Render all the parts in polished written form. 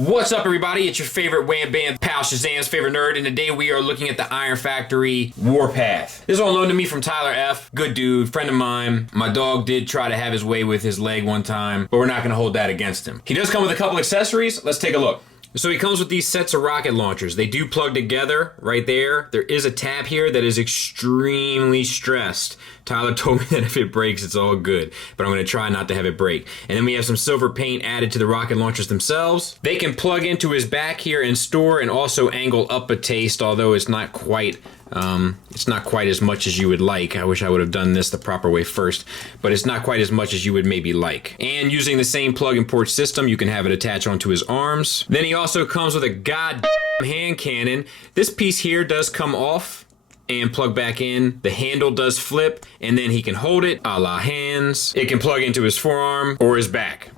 What's up, everybody? It's your favorite Wham Bam pal Shazam's favorite nerd, and today we are looking at the Iron Factory Warpath. This is all known to me from Tyler F. Good dude, friend of mine. My dog did try to have his way with his leg one time, but we're not going to hold that against him. He does come with a couple accessories. Let's take a look. So he comes with these sets of rocket launchers. They do plug together right there. There is a tab here that is extremely stressed. Tyler told me that if it breaks, it's all good, but I'm gonna try not to have it break. And then we have some silver paint added to the rocket launchers themselves. They can plug into his back here and store and also angle up a taste, although it's not quite as much as you would like. I wish I would have done this the proper way first, but it's not quite as much as you would maybe like. And using the same plug and port system, you can have it attach onto his arms. Then he also comes with a goddamn hand cannon. This piece here does come off and plug back in. The handle does flip, and then he can hold it a la hands. It can plug into his forearm or his back.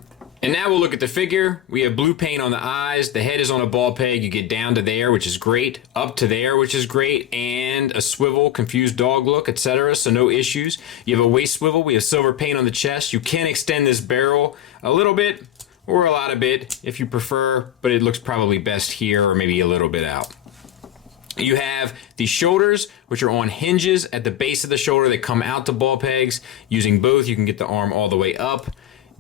And now we'll look at the figure. We have blue paint on the eyes. The head is on a ball peg. You get down to there, which is great. Up to there, which is great. And a swivel, confused dog look, etc. So no issues. You have a waist swivel. We have silver paint on the chest. You can extend this barrel a little bit or a lot of bit if you prefer, but it looks probably best here or maybe a little bit out. You have the shoulders, which are on hinges at the base of the shoulder that come out to ball pegs. Using both, you can get the arm all the way up,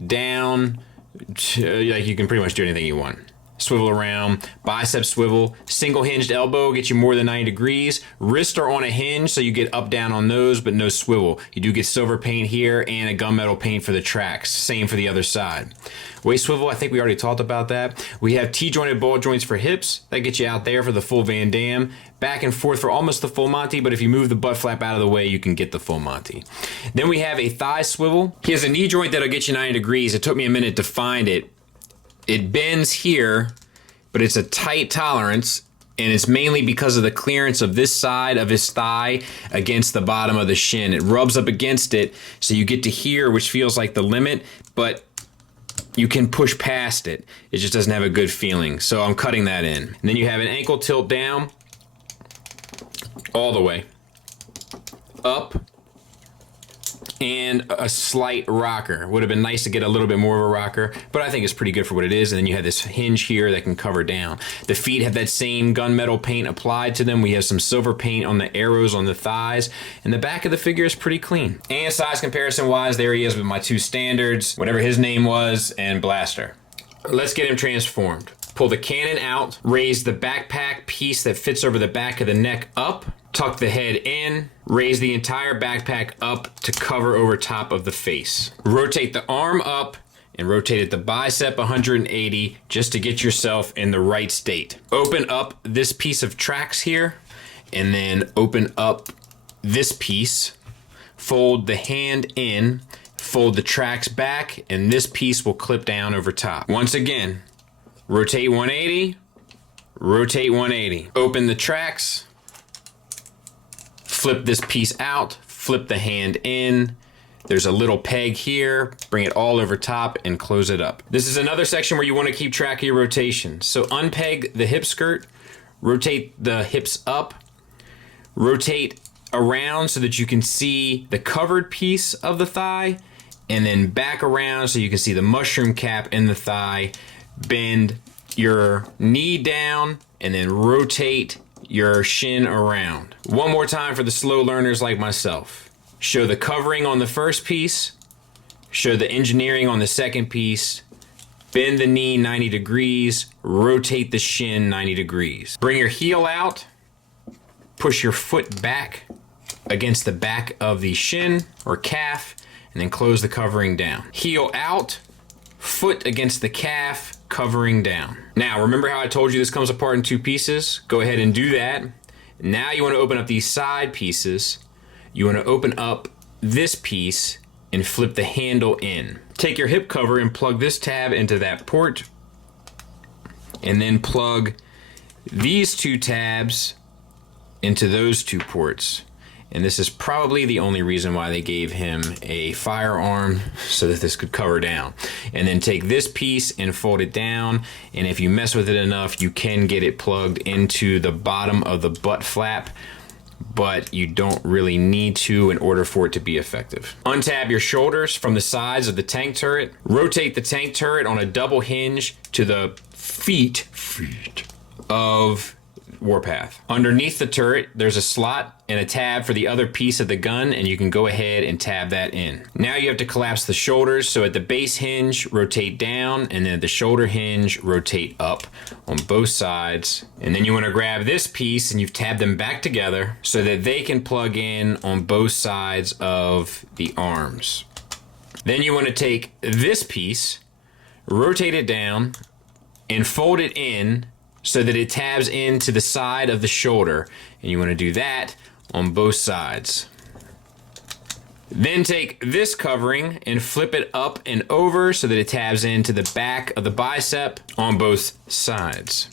down, like you can pretty much do anything you want. Swivel around, bicep swivel, single hinged elbow gets you more than 90 degrees. Wrists are on a hinge, so you get up down on those, but no swivel. You do get silver paint here and a gunmetal paint for the tracks. Same for the other side. Waist swivel, I think we already talked about that. We have T-jointed ball joints for hips. That gets you out there for the full Van Damme. Back and forth for almost the full Monty, but if you move the butt flap out of the way, you can get the full Monty. Then we have a thigh swivel. He has a knee joint that'll get you 90 degrees. It took me a minute to find it. It bends here, but it's a tight tolerance, and it's mainly because of the clearance of this side of his thigh against the bottom of the shin. It rubs up against it, so you get to here, which feels like the limit, but you can push past it. It just doesn't have a good feeling, so I'm cutting that in. And then you have an ankle tilt down, all the way, up, and a slight rocker. Would have been nice to get a little bit more of a rocker, but I think it's pretty good for what it is. And then you have this hinge here that can cover down. The feet have that same gunmetal paint applied to them. We have some silver paint on the arrows on the thighs, and the back of the figure is pretty clean. And size comparison wise, there he is with my two standards, whatever his name was, and Blaster. Let's get him transformed. Pull the cannon out, raise the backpack piece that fits over the back of the neck up, tuck the head in, raise the entire backpack up to cover over top of the face. Rotate the arm up and rotate at the bicep 180 just to get yourself in the right state. Open up this piece of tracks here and then open up this piece. Fold the hand in, fold the tracks back, and this piece will clip down over top. Once again, rotate 180, rotate 180. Open the tracks, flip this piece out, flip the hand in. There's a little peg here, bring it all over top and close it up. This is another section where you want to keep track of your rotation. So unpeg the hip skirt, rotate the hips up, rotate around so that you can see the covered piece of the thigh, and then back around so you can see the mushroom cap in the thigh. Bend your knee down and then rotate your shin around. One more time for the slow learners like myself. Show the covering on the first piece, show the engineering on the second piece, bend the knee 90 degrees, rotate the shin 90 degrees. Bring your heel out, push your foot back against the back of the shin or calf, and then close the covering down. Heel out, foot against the calf, covering down. Now, remember how I told you this comes apart in two pieces? Go ahead and do that. Now you want to open up these side pieces. You want to open up this piece and flip the handle in. Take your hip cover and plug this tab into that port, and then plug these two tabs into those two ports. And this is probably the only reason why they gave him a firearm, so that this could cover down. And then take this piece and fold it down, and if you mess with it enough, you can get it plugged into the bottom of the butt flap, but you don't really need to in order for it to be effective. Untab your shoulders from the sides of the tank turret. Rotate the tank turret on a double hinge to the feet of Warpath. Underneath the turret, there's a slot and a tab for the other piece of the gun, and you can go ahead and tab that in. Now you have to collapse the shoulders, so at the base hinge, rotate down, and then at the shoulder hinge, rotate up on both sides. And then you want to grab this piece, and you've tabbed them back together so that they can plug in on both sides of the arms. Then you want to take this piece, rotate it down, and fold it in so that it tabs into the side of the shoulder, and you want to do that on both sides. Then take this covering and flip it up and over so that it tabs into the back of the bicep on both sides.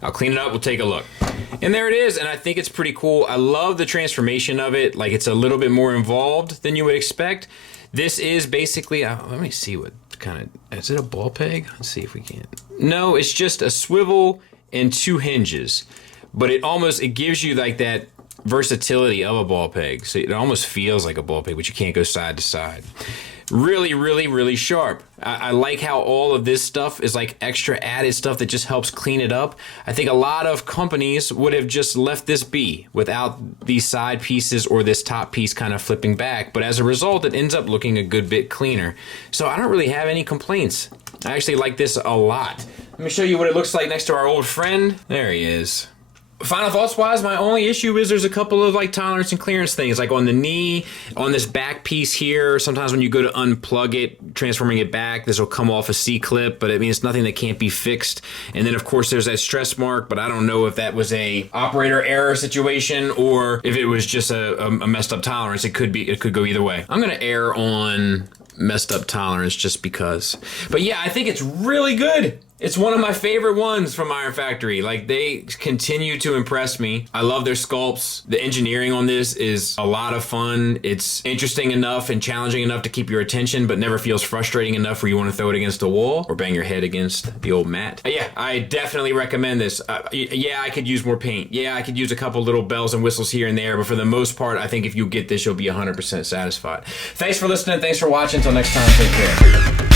I'll clean it up, we'll take a look. And there it is, and I think it's pretty cool. I love the transformation of it. Like, it's a little bit more involved than you would expect. This is basically, let me see what kind of, is it a ball peg? Let's see if we can. No, it's just a swivel and 2 hinges, but it gives you like that versatility of a ball peg. So it almost feels like a ball peg, but you can't go side to side. Really, really, really sharp. I like how all of this stuff is like extra added stuff that just helps clean it up. I think a lot of companies would have just left this be without these side pieces or this top piece kind of flipping back. But as a result, it ends up looking a good bit cleaner. So I don't really have any complaints. I actually like this a lot. Let me show you what it looks like next to our old friend. There he is. Final thoughts wise, my only issue is there's a couple of like tolerance and clearance things, like on the knee, on this back piece here. Sometimes when you go to unplug it, transforming it back, this will come off a C-clip, but I mean, it's nothing that can't be fixed. And then of course there's that stress mark, but I don't know if that was a operator error situation or if it was just a messed up tolerance. It could go either way. I'm gonna err on messed up tolerance just because. But yeah, I think it's really good. It's one of my favorite ones from Iron Factory. Like, they continue to impress me. I love their sculpts. The engineering on this is a lot of fun. It's interesting enough and challenging enough to keep your attention, but never feels frustrating enough where you want to throw it against the wall or bang your head against the old mat. Yeah, I definitely recommend this. Yeah, I could use more paint. Yeah, I could use a couple little bells and whistles here and there, but for the most part, I think if you get this, you'll be 100% satisfied. Thanks for listening. Thanks for watching. Until next time, take care.